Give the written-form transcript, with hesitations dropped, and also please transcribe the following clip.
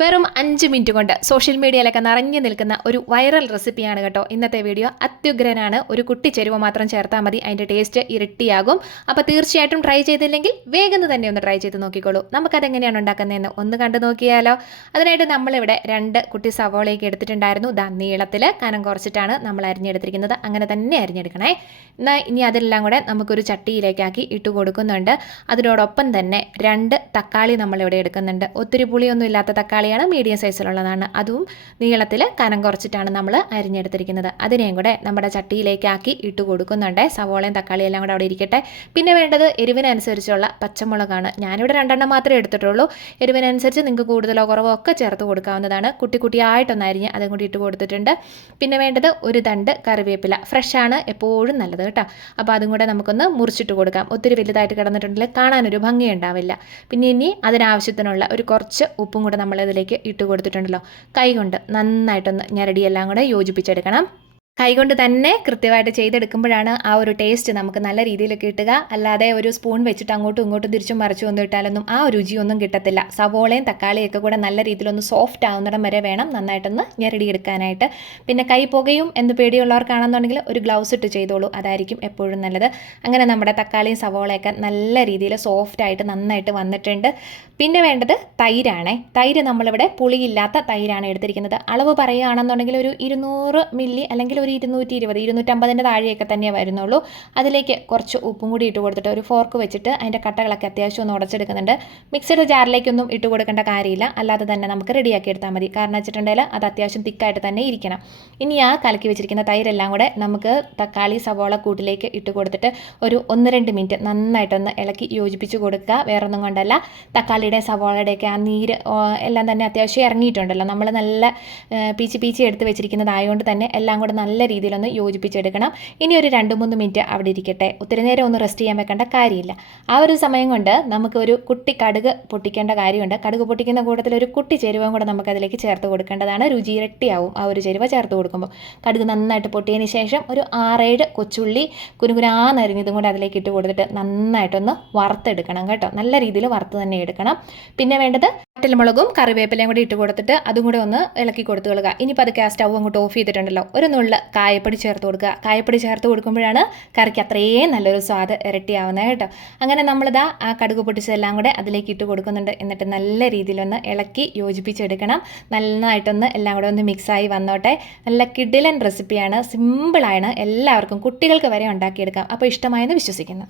വെറും 5 മിനിറ്റ് കൊണ്ട് സോഷ്യൽ മീഡിയയിലൊക്കെ നിറഞ്ഞു നിൽക്കുന്ന ഒരു വൈറൽ റെസിപ്പിയാണ് കേട്ടോ ഇന്നത്തെ വീഡിയോ. അത്യുഗ്രനാണ്. ഒരു കുട്ടി ചേരുവ മാത്രം ചേർത്താൽ മതി, അതിൻ്റെ ടേസ്റ്റ് ഇരട്ടിയാകും. അപ്പോൾ തീർച്ചയായിട്ടും ട്രൈ ചെയ്തില്ലെങ്കിൽ വേഗം തന്നെ ഒന്ന് ട്രൈ ചെയ്ത് നോക്കിക്കോളൂ. നമുക്കതെങ്ങനെയാണ് ഉണ്ടാക്കുന്നതെന്ന് ഒന്ന് കണ്ടു നോക്കിയാലോ. അതിനായിട്ട് നമ്മളിവിടെ 2 കുട്ടി സവോളയൊക്കെ എടുത്തിട്ടുണ്ടായിരുന്നു. നീളത്തിൽ കനം കുറച്ചിട്ടാണ് നമ്മൾ അരിഞ്ഞെടുത്തിരിക്കുന്നത്. അങ്ങനെ തന്നെ അരിഞ്ഞെടുക്കണേ. എന്നാൽ ഇനി അതെല്ലാം കൂടെ നമുക്കൊരു ചട്ടിയിലേക്കാക്കി ഇട്ട് കൊടുക്കുന്നുണ്ട്. അതിനോടൊപ്പം തന്നെ 2 തക്കാളി നമ്മളിവിടെ എടുക്കുന്നുണ്ട്. ഒത്തിരി പുളിയൊന്നും ഇല്ലാത്ത തക്കാളി, മീഡിയം സൈസിലുള്ളതാണ്. അതും നീളത്തിൽ കനം കുറച്ചിട്ടാണ് നമ്മൾ അരിഞ്ഞെടുത്തിരിക്കുന്നത്. അതിനെയും കൂടെ നമ്മുടെ ചട്ടിയിലേക്കാക്കി ഇട്ട് കൊടുക്കുന്നുണ്ട്. സവോളയും തക്കാളിയും എല്ലാം കൂടെ അവിടെ ഇരിക്കട്ടെ. പിന്നെ വേണ്ടത് എരിവിനനുസരിച്ചുള്ള പച്ചമുളകാണ്. ഞാനിവിടെ 2 മാത്രമേ എടുത്തിട്ടുള്ളൂ. എരിവിനനുസരിച്ച് നിങ്ങൾക്ക് കൂടുതലോ കുറവോ ഒക്കെ ചേർത്ത് കൊടുക്കാവുന്നതാണ്. കുട്ടി കുട്ടിയായിട്ടൊന്ന് അരിഞ്ഞ് അതും കൂടി ഇട്ട് കൊടുത്തിട്ടുണ്ട്. പിന്നെ വേണ്ടത് ഒരു തണ്ട് കറിവേപ്പില. ഫ്രഷ് ആണ് എപ്പോഴും നല്ലത് കേട്ടോ. അപ്പോൾ അതും കൂടെ നമുക്കൊന്ന് മുറിച്ചിട്ട് കൊടുക്കാം. ഒത്തിരി വലുതായിട്ട് കിടന്നിട്ടുണ്ടെങ്കിൽ കാണാനൊരു ഭംഗി ഉണ്ടാവില്ല. പിന്നെ ഇനി അതിനാവശ്യത്തിനുള്ള ഒരു കുറച്ച് ഉപ്പും കൂടെ നമ്മൾ ഇതിലേക്ക് ഇട്ട് കൊടുത്തിട്ടുണ്ടല്ലോ. കൈ കൊണ്ട് നന്നായിട്ടൊന്ന് ഞരടിയെല്ലാം കൂടെ യോജിപ്പിച്ചെടുക്കണം. കൈകൊണ്ട് തന്നെ കൃത്യമായിട്ട് ചെയ്തെടുക്കുമ്പോഴാണ് ആ ഒരു ടേസ്റ്റ് നമുക്ക് നല്ല രീതിയിൽ കിട്ടുക. അല്ലാതെ ഒരു സ്പൂൺ വെച്ചിട്ട് അങ്ങോട്ടും ഇങ്ങോട്ടും തിരിച്ചും മറിച്ചും ഒന്നും ഇട്ടാലൊന്നും ആ രുചിയൊന്നും കിട്ടത്തില്ല. സവോളയും തക്കാളിയൊക്കെ കൂടെ നല്ല രീതിയിലൊന്ന് സോഫ്റ്റ് ആവുന്നിടം വരെ വേണം നന്നായിട്ടൊന്ന് ഞെരടിയെടുക്കാനായിട്ട്. പിന്നെ കൈ പുകയും എന്ന് പേടിയുള്ളവർക്കാണെന്നുണ്ടെങ്കിൽ ഒരു ഗ്ലൗസ് ഇട്ട് ചെയ്തോളൂ, അതായിരിക്കും എപ്പോഴും നല്ലത്. അങ്ങനെ നമ്മുടെ തക്കാളിയും സവോളയൊക്കെ നല്ല രീതിയിൽ സോഫ്റ്റായിട്ട് നന്നായിട്ട് വന്നിട്ടുണ്ട്. പിന്നെ വേണ്ടത് തൈരാണേ. തൈര് നമ്മളിവിടെ പുളിയില്ലാത്ത തൈരാണ് എടുത്തിരിക്കുന്നത്. അളവ് പറയുകയാണെന്നുണ്ടെങ്കിൽ ഒരു 200 മില്ലി അല്ലെങ്കിൽ ഒരു 220 250 താഴെയൊക്കെ തന്നെ വരുന്നുള്ളൂ. അതിലേക്ക് കുറച്ച് ഉപ്പും കൂടി ഇട്ട് കൊടുത്തിട്ട് ഒരു ഫോർക്ക് വെച്ചിട്ട് അതിൻ്റെ കട്ടകളൊക്കെ അത്യാവശ്യം ഒന്ന് ഉടച്ചെടുക്കുന്നുണ്ട്. മിക്സഡ് ജാറിലേക്കൊന്നും ഇട്ട് കൊടുക്കേണ്ട കാര്യമില്ല, അല്ലാതെ തന്നെ നമുക്ക് റെഡിയാക്കി എടുത്താൽ മതി. കാരണം വെച്ചിട്ടുണ്ടെങ്കിൽ അത് അത്യാവശ്യം തിക്കായിട്ട് തന്നെ ഇരിക്കണം. ഇനി ആ കലക്കി വെച്ചിരിക്കുന്ന തൈരെല്ലാം കൂടെ നമുക്ക് തക്കാളി സവോള കൂട്ടിലേക്ക് ഇട്ട് കൊടുത്തിട്ട് ഒരു 1-2 മിനിറ്റ് നന്നായിട്ടൊന്ന് ഇളക്കി യോജിപ്പിച്ച് കൊടുക്കുക. വേറൊന്നും കൊണ്ടല്ല, തക്കാളിയുടെ സവോളയുടെയൊക്കെ ആ നീര് എല്ലാം തന്നെ അത്യാവശ്യം ഇറങ്ങിയിട്ടുണ്ടല്ലോ. നമ്മൾ നല്ല പീച്ചി എടുത്ത് വെച്ചിരിക്കുന്നതായതുകൊണ്ട് തന്നെ എല്ലാം കൂടെ നല്ല രീതിയിലൊന്ന് യോജിപ്പിച്ചെടുക്കണം. ഇനി ഒരു 2-3 മിനിറ്റ് അവിടെ ഇരിക്കട്ടെ. ഒത്തിരി നേരം ഒന്നും റെസ്റ്റ് ചെയ്യാൻ വെക്കേണ്ട കാര്യമില്ല. ആ ഒരു സമയം കൊണ്ട് നമുക്ക് ഒരു കുട്ടി കടുക് പൊട്ടിക്കേണ്ട കാര്യമുണ്ട്. കടുക് പൊട്ടിക്കുന്ന കൂട്ടത്തിൽ ഒരു കുട്ടി ചേരുവയും കൂടെ നമുക്ക് അതിലേക്ക് ചേർത്ത് കൊടുക്കേണ്ടതാണ്. രുചി ഇരട്ടിയാവും ആ ഒരു ചേരുവ ചേർത്ത് കൊടുക്കുമ്പോൾ. കടുക് നന്നായിട്ട് പൊട്ടിയതിന് ശേഷം ഒരു 6-7 കൊച്ചുള്ളി കുനുകുനാന്നരിഞ്ഞതും കൂടെ അതിലേക്ക് ഇട്ട് കൊടുത്തിട്ട് നന്നായിട്ടൊന്ന് വറുത്തെടുക്കണം കേട്ടോ. നല്ല രീതിയിൽ വറുത്ത് തന്നെ എടുക്കണം. പിന്നെ വേണ്ടത് വറ്റൽമുളകും കറിവേപ്പിലയും കൂടി ഇട്ട് കൊടുത്തിട്ട് അതും കൂടെ ഒന്ന് ഇളക്കി കൊടുത്തു കൊടുക്കുക. ഇനിയിപ്പോൾ അത് സ്റ്റൗ അങ്ങോട്ട് ഓഫ് ചെയ്തിട്ടുണ്ടല്ലോ, ഒരു നുള്ള് കായപ്പൊടി ചേർത്ത് കൊടുക്കുക. കായപ്പൊടി ചേർത്ത് കൊടുക്കുമ്പോഴാണ് കറിക്ക് അത്രയും നല്ലൊരു സ്വാദ് ഇരട്ടിയാവുന്നത് കേട്ടോ. അങ്ങനെ നമ്മളിതാ ആ കടുക് പൊട്ടിച്ചതെല്ലാം കൂടെ അതിലേക്ക് ഇട്ട് കൊടുക്കുന്നുണ്ട്. എന്നിട്ട് നല്ല രീതിയിലൊന്ന് ഇളക്കി യോജിപ്പിച്ചെടുക്കണം. നന്നായിട്ടൊന്ന് എല്ലാം കൂടെ ഒന്ന് മിക്സായി വന്നോട്ടെ. നല്ല കിടിലൻ റെസിപ്പിയാണ്, സിമ്പിളാണ്, എല്ലാവർക്കും കുട്ടികൾക്ക് വരെ ഉണ്ടാക്കിയെടുക്കാം. അപ്പോൾ ഇഷ്ടമായെന്ന് വിശ്വസിക്കുന്നു.